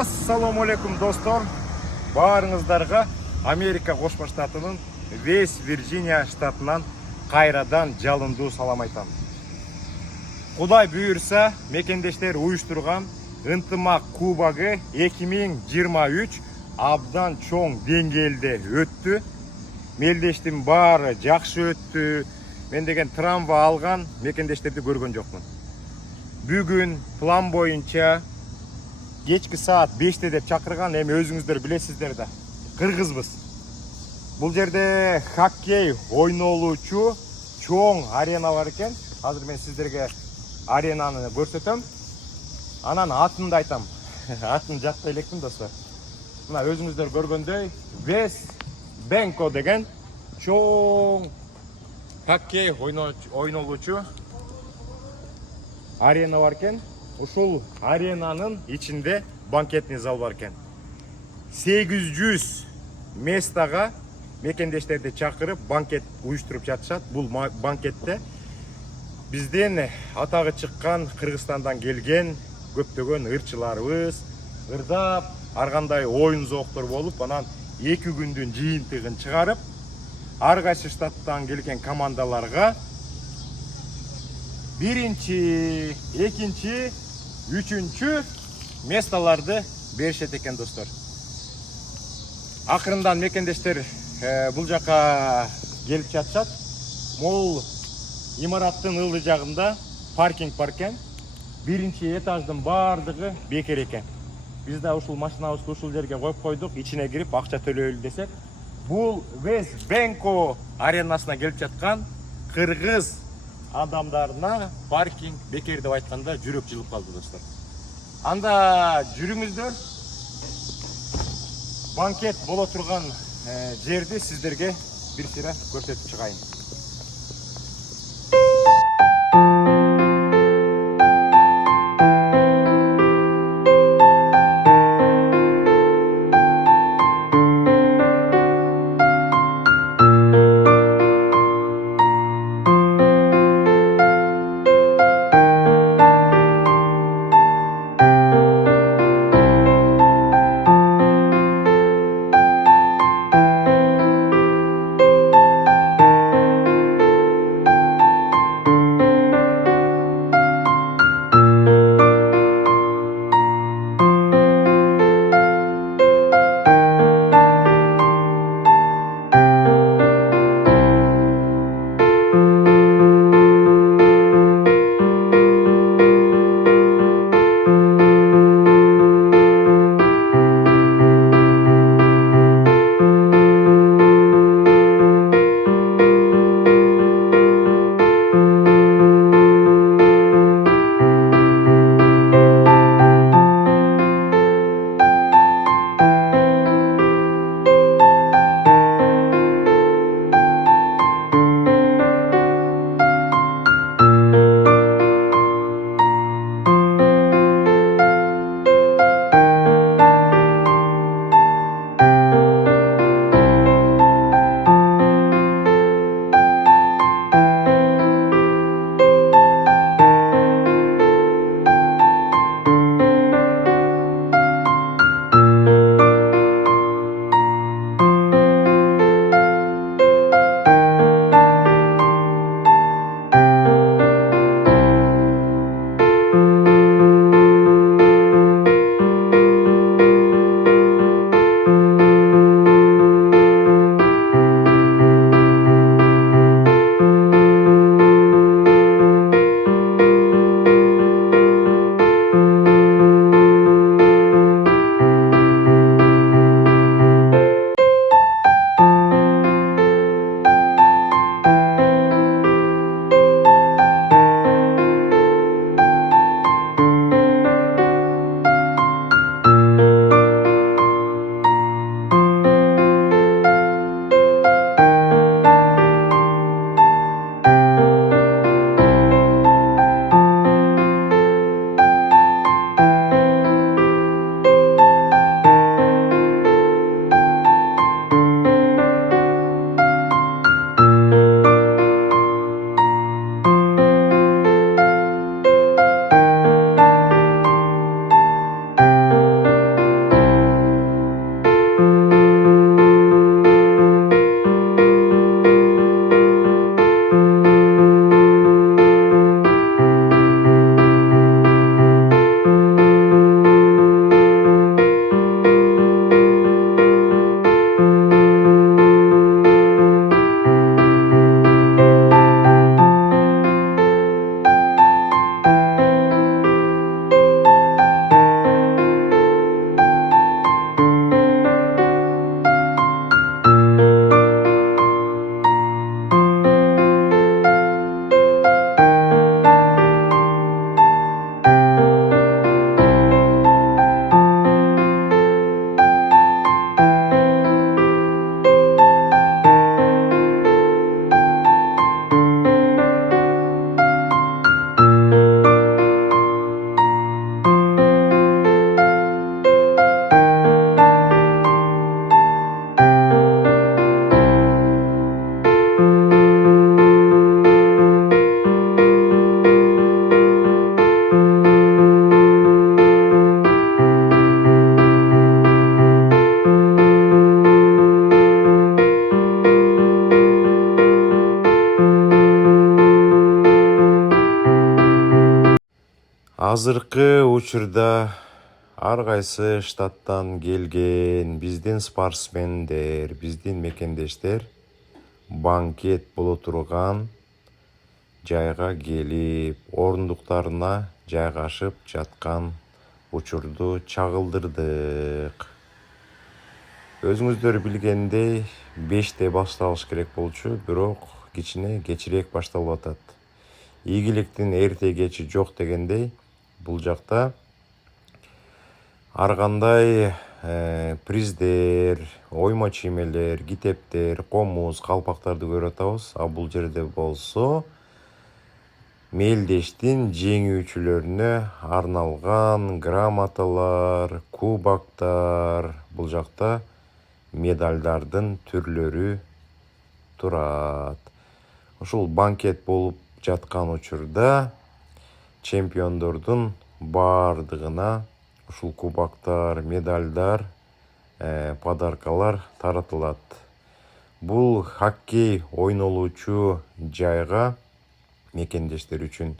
Assalamu alaikum dostlar. Barыңыздарга Америка Кошмо Штатынын Вест Вирджиния штатынан кайрадан жалындуу салам айтам. Кудай буйрса, мекендештер уюштурган ынтымак кубогу 2023 абдан чоң деңгээлде өттү. Мелдештин баары жакшы өттү. Мен деген трамвай алган мекендештерди көргөн жокмун. Бүгүн план боюнча кечки саат 5-те деп чакырган, эми өзүңүздөр билесиздер да. Кыргызбыз. Бул жерде хоккей ойнолуучу чоң арена бар экен. Азыр мен сиздерге аренаны көрсөтөм. Анан атын да айтам. Атын жатпай электим достор. Мына өзүңүздөр көргөндөй Вест Бенко деген чоң хоккей ойнолуучу арена бар экен. Ушул аренанын ичинде банкетный зал бар экен. 800 местага мекендештерди чакырып банкет уюштуруп жатышат. Бул банкетте бизден атагы чыккан Кыргызстандан келген көптөгөн ырчыларыбыз ырдап, ар кандай оюн зооктор болуп, анан 2 күндүн жыйынтыгын чыгарып, ар кайсы штаттан келген командаларга биринчи, экинчи, үчүнчү месталарды беришет экен достор. Акырындан мекендештер бул жака келип жатышат. Могул имараттын ылдый жагында паркинг бар экен. Биринчи этаждын баардыгы бекер экен. Биз да ушул машинабызды ушул жерге коюп койдук, ичине кирип акча төлөйлү десек. Бул Вест Бенко аренасына келип жаткан кыргыз адамдарына паркинг бекер деп айтканда жүрөк жылып калды достор. Анда жүрүңүздөр. Банкет боло турган жерди сиздерге бир сыйра көрсөтүп чыгайын. Азыркы учурда ар кайсы штаттан келген биздин спортсмендер, биздин мекендештер банкет боло турган жайга келип, орундуктарына жайгашып жаткан учурду чагылдырдык. Өзүңүздөр билгендей 5-те башталыш керек болчу, бирок кичине кечирээк башталып атат. Ийгиликтин эрте кечи жок дегендей, бул жакта ар кандай приздер, оймо чиймелер, китептер, комуз, калпактарды көрүп атабыз. А бул жерде болсо мелдештин жеңүүчүлөрүнө арналган грамоталар, кубоктар, бул жакта медалдардын түрлөрү турат. Ушул банкет болуп жаткан учурда чемпиондордун баардыгына ушул кубоктар, медалдар, подаркалар таратылат. Бул хоккей ойнолуучу жайга мекендештер үчүн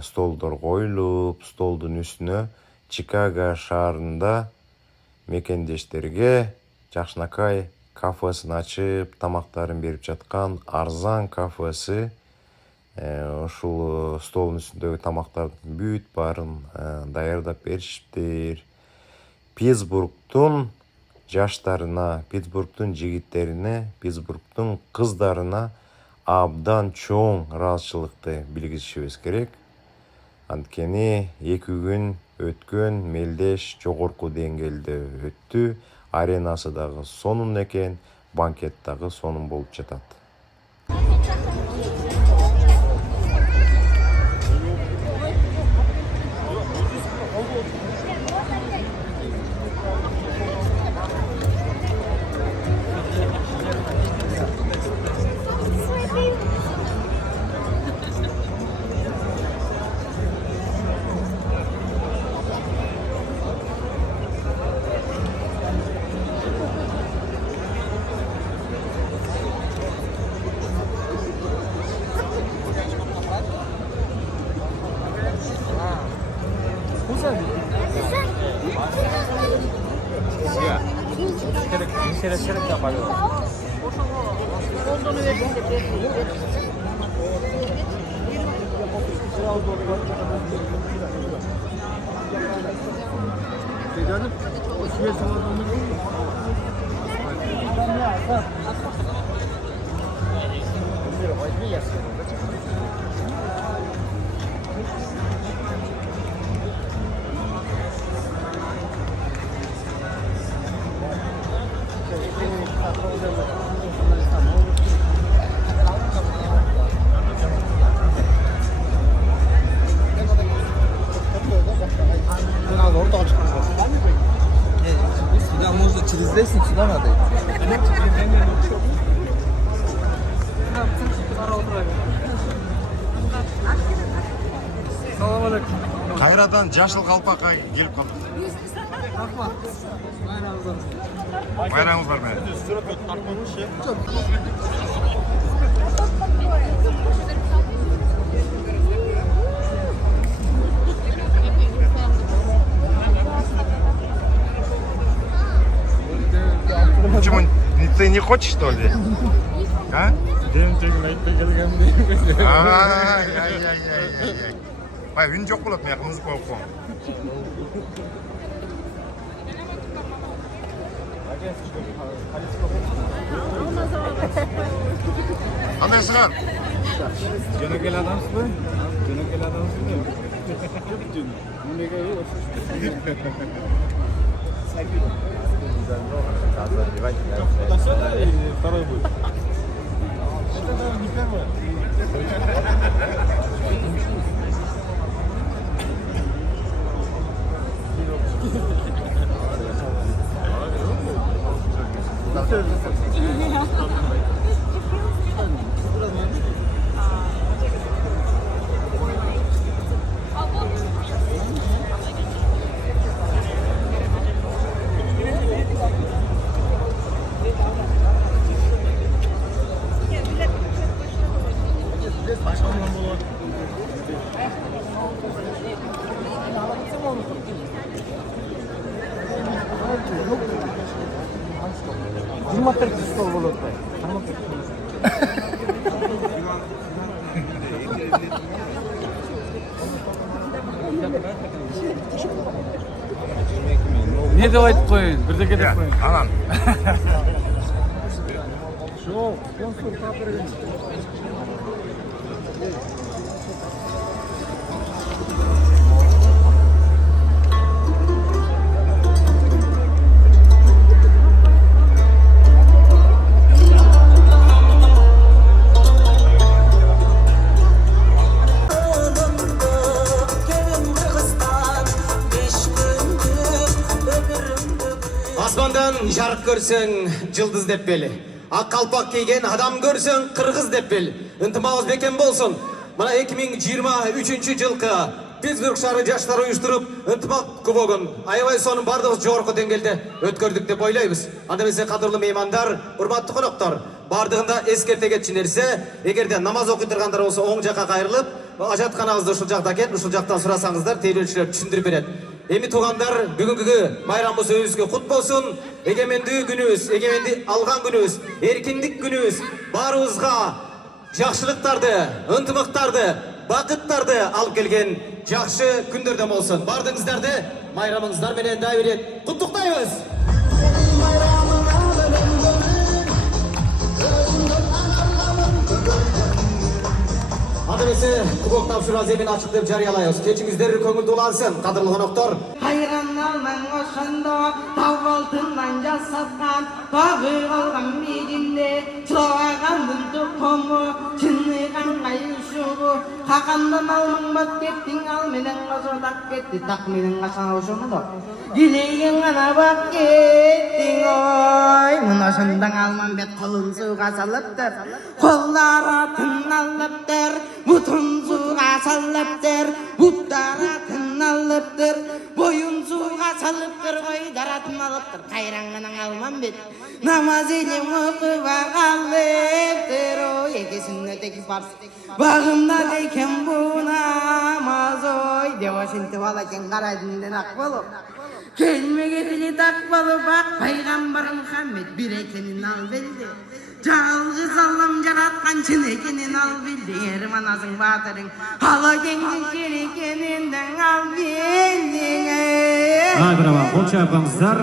столдор коюлуп, столдун үстүнө Чикаго шаарында мекендештерге жакшынакай кафесын ачып, тамактарын берип жаткан арзан кафеси. Ушул столдун үстүндөгү тамактардын бүт баарын даярдап беришиптир. Питтсбургтун жаштарына, Питтсбургтун жигиттерине, Питтсбургтун кыздарына абдан чоң ыраазычылыкты билгизишибиз керек. Анткени 2 күн өткөн мелдеш жогорку деңгээлде өттү. Аренасы дагы сонун экен, банкет дагы сонун болуп жатат. Кайрадан жашыл калпакка келип калдык. Байрамыңыз бар менен. Почему? Ты не хочешь, что ли? А? Ай-яй-яй-яй-яй. Бай, үн жок болот, мен музыка коюп коем. Кандай сыгар? Жөнөкөй адамсызбы? Жөнөкөй адамсызбы? Второй будет. Это не первое. Кызматтар стол болот да. Не деп айтып коюн, бирдеке деп коюн. Анан. Жок, спонсор тапыргын. Асмандан жарық көрсең, жылдыз деп бел. Ақ қалпақ киген адам көрсең, қырғыз деп бел. Ынтымағыз бекем болсын. Мына 2023 жылқы Питтсбург шары жаштар уюштуруп, ынтымақ кубогун аябай сонун бардыгыбыз жогорку деңгээлде өткөрдүк деп ойлойбуз. Анда эмесе кадырлуу меймандар, урматтуу коноктор, бардыгында эскерте кетчү нерсе, эгерде намаз окуй тургандар болсо оң жакка кайрылып, ажатканаңызды ушул жакта экен, ушул жактан сурасаңыздар, тейлөөчүлөр түшүндүрүп берет. Эми туугандар, бүгүнкү байрамыбыз өзүбүзгө кут болсун. Эгемендүү күнүбүз, эгеменди алган күнүбүз, эркиндик күнүбүз баарыбызга жакшылыктарды, ынтымактарды, бакыттарды алып келген жакшы күндөрдөн болсун. Бардыгыңыздарды майрамыңыздар менен дайыр берет. Куттуктайбыз. Adresi kubok tavşıra zemin açık dep jarıyalайбыз. Keçiңиздер көңүлдүүлансын, кадырлуу коноктор. Hayranlarla koşanda tav altından jasatkan bağı kalgan birinde çoğagandın tukumu çınlıgan kayışuğu kakandan almın bat kettin al menen kazodak ketti tak menen kasan hoşunu da dileğin ana bak kettin oy mınaşından alman bet kolun suğa salıptır kollara tınallıptır butun suğa salıptır butlara tınallıptır boyun suğa salıptır koy daratın alıptır kayrangının alman bet namaz elim okuva kalıptır oy eki sünneteki farz bağımda deyken bu namaz oy deva şimdi valaken karaydından akbalı kelime getili takbalı bak Peygamber Muhammed bir ekenin al bildi Calgız Allah'ım yaratkan çın ekenin al bildi Erman azın batırın hala kendin kerikeninden al bildi Ay bravo, kol çarpağınızlar.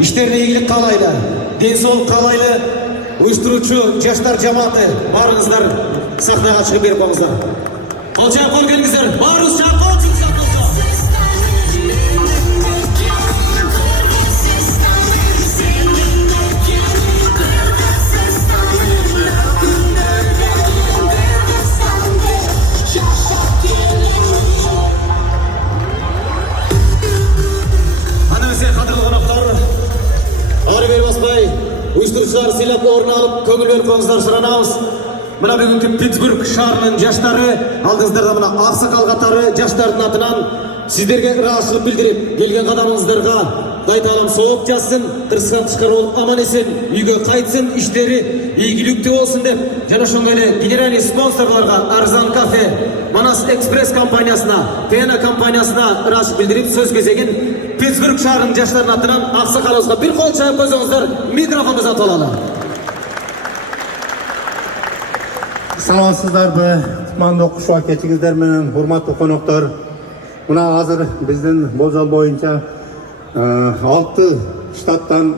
İşlerine iyilik kalaylı, densol kalaylı, uyuşturucu yaşlar cemaati, barınızlar sahnaga çıkıp berip koyuңуздар. Kol çayıp kol gelingizler, barınız çayıp kol çıkıp uyuşturucular silahlı oruna alıp köngül verip koyuңуздар, сұранабыз. Мына бүгүнкү Питтсбург шаарынын жаштары, алдыңыздарда мына аксакал катары жаштардын атынан сиздерге ыраазычылык билдирип, келген кадамыңыздарга Кудай Таалам сооп жазсын, кырсыктан тышкары болуп аман эсен үйгө кайтсын, иштери ийгиликтүү болсун деп, жана ошондой эле генеральный спонсорлорго Арзан кафе, Манас экспресс компаниясына, Тена компаниясына ыраазычылык билдирип, сөз кезегин Питтсбург шаарынын жаштарынын атынан аксакалыбызга бир кол чаап койсоңуздар, микрофонду uzatып алалы. Саламатсыздарбы, тымандуу окушуу кечиңиздер менен, урматтуу коноктор. Мына азыр биздин болжол боюнча 6 штаттан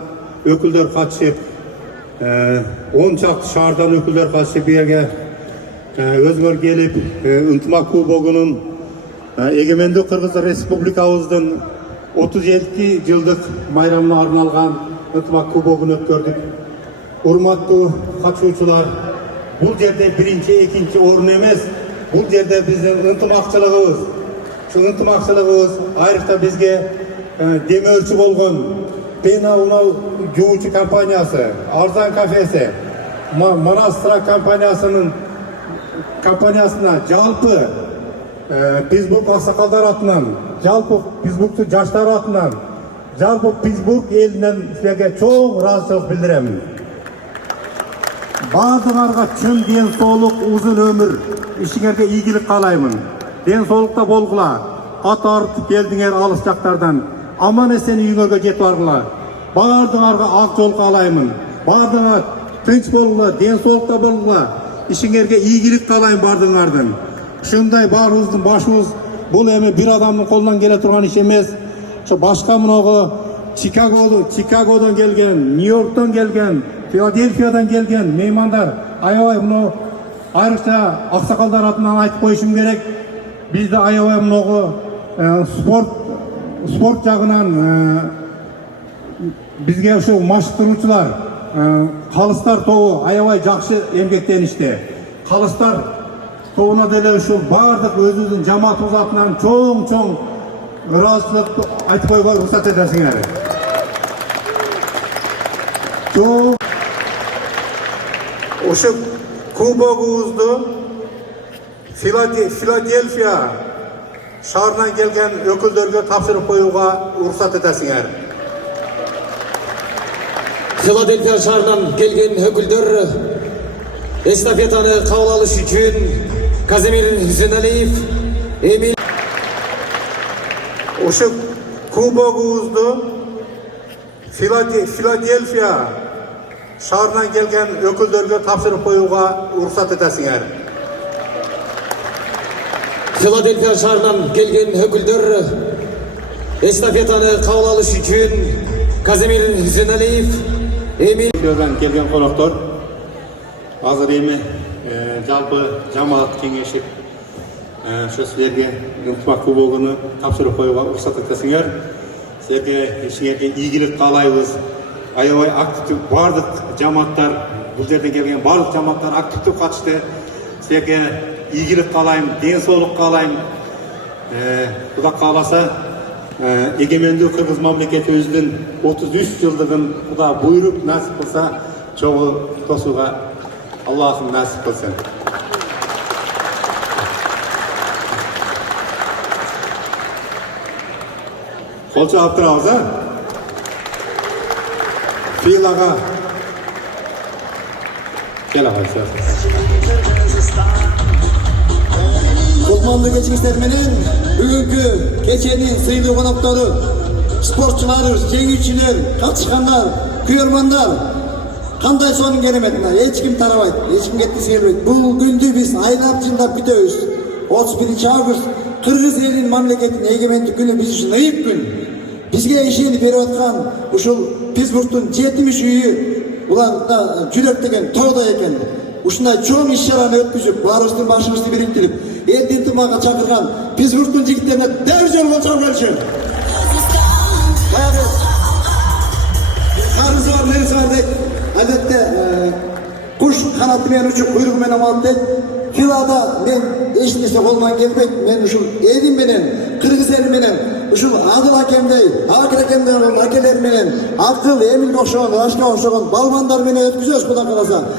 өкүлдөр катышып, 10 чакты шаардан өкүлдөр катышып бирге өзгөр келип, ынтымак кубогунун эгемендүү Кыргыз Республикабыздын 32 жылдык майрамына арналган ынтымак кубогун өткөрдүк. Урматтуу катышуучулар, бул жерде биринчи, экинчи орун эмес, бул жерде биздин ынтымакчылыгыбыз, ушул ынтымакчылыгыбыз айрыкча бизге демөөрчү болгон Пена унаа жуучу компаниясы, Арзан кафеси, Манас компаниясына жалпы Питтсбург аксакалдар атынан, жалпы Питтсбургту жаштар атынан, жалпы Питтсбург элинен силерге чоң ыраазычылык билдирем. Баардыгыңарга чын ден соолук, узун өмүр, ишиңерге ийгилик каалаймын. Ден соолукта болгула, ат артып келдиңер алыс жактардан, аман эсен үйүңөргө жетип баргыла. Баардыгыңарга ак жол каалаймын. Баардыгыңар тынч болгула, ден соолукта болгула, ишиңерге ийгилик каалайм баардыгыңардын. Ушундай баарыбыздын башыбыз бул эми бир адамдын колунан келе турган иш эмес. Ошо башка мынагы Чикагодон келген, Нью-Йорктон келген, Филадельфиядан келген меймандар, аябай мына айрыкча аксакалдар атынан айтып коюшум керек. Бизде аябай мынагы спорт жагынан бизге ошо маштыруучулар, калыстар тобу аябай жакшы эмгектеништи. Калыстар тобуна деле ушул баардык өзүбүздүн жамаатыбыз атынан чоң ыраазычылык айтып коюуга уруксат этесиңер. Ошо кубогубузду Филадельфия шаарынан келген өкүлдөргө тапшырып коюуга уруксат этесиңер. Филадельфия шаарынан келген өкүлдөр эстафетаны кабыл алыш үчүн Казимир Зиналиев, Эмил. Ошо кубогубузду Филадельфия шаарынан келген өкүлдөргө тапшырып коюуга уруксат этесиңер. Филадельфия шаарынан келген өкүлдөр эстафетаны кабыл алыш үчүн Казимир Зиналиев, Эмил. Келген коноктор, азыр эми жалпы жамаат кеңешип ошо силерге ынтымак кубогуну тапшырып коюуга уруксат этесиңер. Силерге ишиңерге ийгилик каалайбыз. Аябай активдүү бардык жамааттар, бул жерден келген бардык жамааттар активдүү катышты. Силерге ийгилик каалайм, ден соолук каалайм. Кудай кааласа, эгемендүү Кыргыз мамлекетибиздин 33 жылдыгын Кудай буйруп насип кылса, чогуу тосууга Аллахым насип кылсын. Кол чаап турабыз, Филага. Кел агай, сөз. Кутмандуу кечиңиздер менен бүгүнкү кеченин сыйлуу коноктору, спортчулар, жеңүүчүлөр, катышкандар, күйөрмандар, кандай сонун кереметиңер, эч ким тарабайт, эч ким кеткиси келбейт. Бул күндү биз айлап жылдап күтөбүз. 31 август Кыргыз элинин мамлекетинин эгемендик күнү биз үчүн ыйык күн. Бизге ишенип берип аткан ушул Питтсбургтун 70 үйү буларда жүрөк деген тоодо экен. Ушундай чоң иш-чараны өткүзүп, баарыбыздын башыбызды бириктирип, элди ынтымакка чакырган Питтсбургтун жигиттерине дәл жол болчок болчу. Карызы бар, нерси бар дейт. Албетте куш канаты менен учуп, куйругу менен амалып дейт. Филада мен эч нерсе колуман келбейт. Мен ушул элим менен, Кыргыз эли менен, ушул Адыл акемдей, Акыр акемдей акелер менен, Акыл, Эмилге окшогон, Рашка окшогон балмандар менен өткүзөбүз, Кудай кааласа.